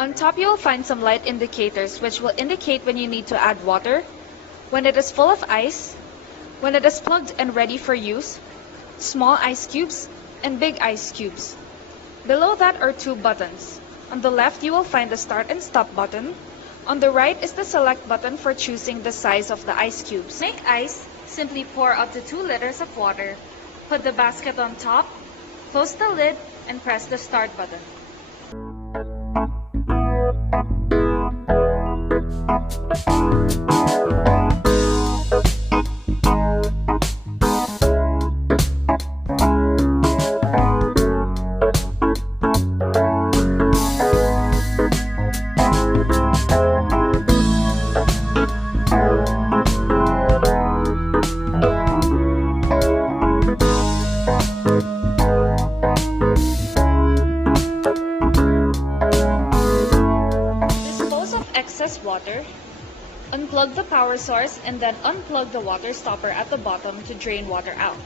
On top you will find some light indicators which will indicate when you need to add water, when it is full of ice, when it is plugged and ready for use, small ice cubes, and big ice cubes. Below that are two buttons. On the left you will find the start and stop button. On the right is the select button for choosing the size of the ice cubes. To make ice, simply pour up to 2 liters of water, put the basket on top, close the lid, and press the start button. Excess water, unplug the power source and then unplug the water stopper at the bottom to drain water out.